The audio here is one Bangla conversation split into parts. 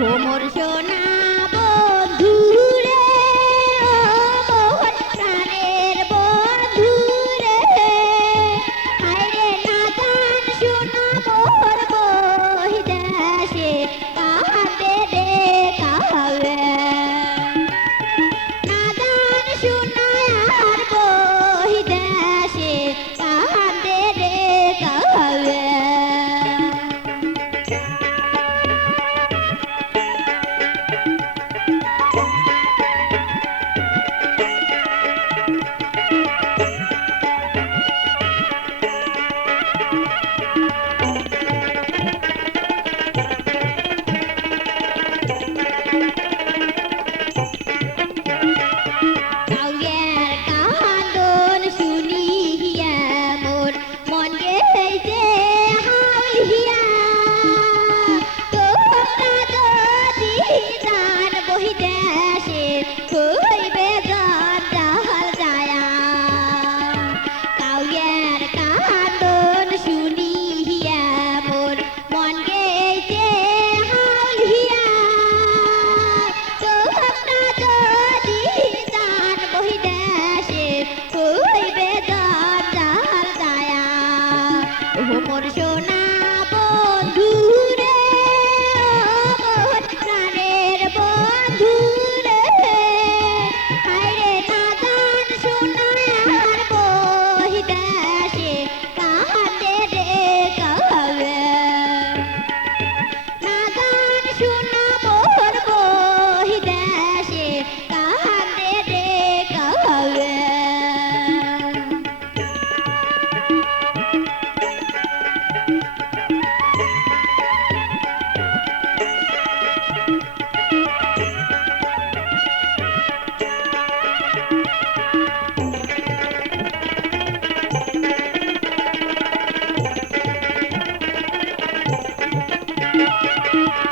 মোর সোনা বন্ধু রে, ও মোহন প্রাণের বন্ধু রে, হায়রে না জান শোনা মোর বহি দেশে কাহাতে রে কাহাবে, না জান শোনা আর বহি দেশে কাহাতে রে কাহাবে। কাউয়ের কান্দন শুনিয়া মোর মন গেছে হাউলিয়া, তোমরা যদি জান বহি দেশে হইবে জঞ্জাল যায়া। কাউয়ের কান্দন শুনিয়া মোর মন গেছে হাউলিয়া, তোমরা যদি জান বহি দেশে হইবে জঞ্জাল যায়া। ও মোর সোনা বন্ধু রে, ও মোর প্রাণের বন্ধু রে, হায়রে না জান শোনা আর বহি দেশে কাহাতে রে কাহাবে, না জান শোনা মোর বহি দেশে কাহাতে রে কাহাবে।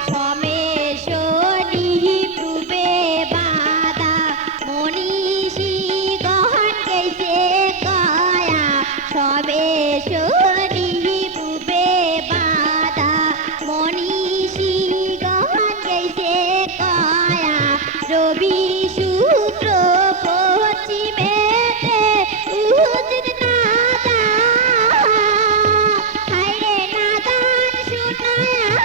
সমেশনি পূবে বাদা মনীষী গহন গেছে কয়া, সমেশনি পূবে বাদা মনীষী গহন গেছে কয়া, রবি শুক্র পশ্চিমেতে উদিত না যা, হায়রে না জান শোনা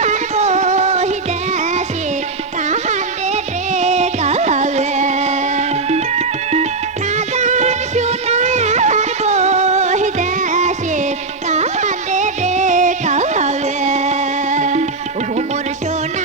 আর বহি দেশে কাহাতে রে কাহাবে, না জান শোনা আর বহি দেশে কাহাতে রে কাহাবে। ও মোর সোনা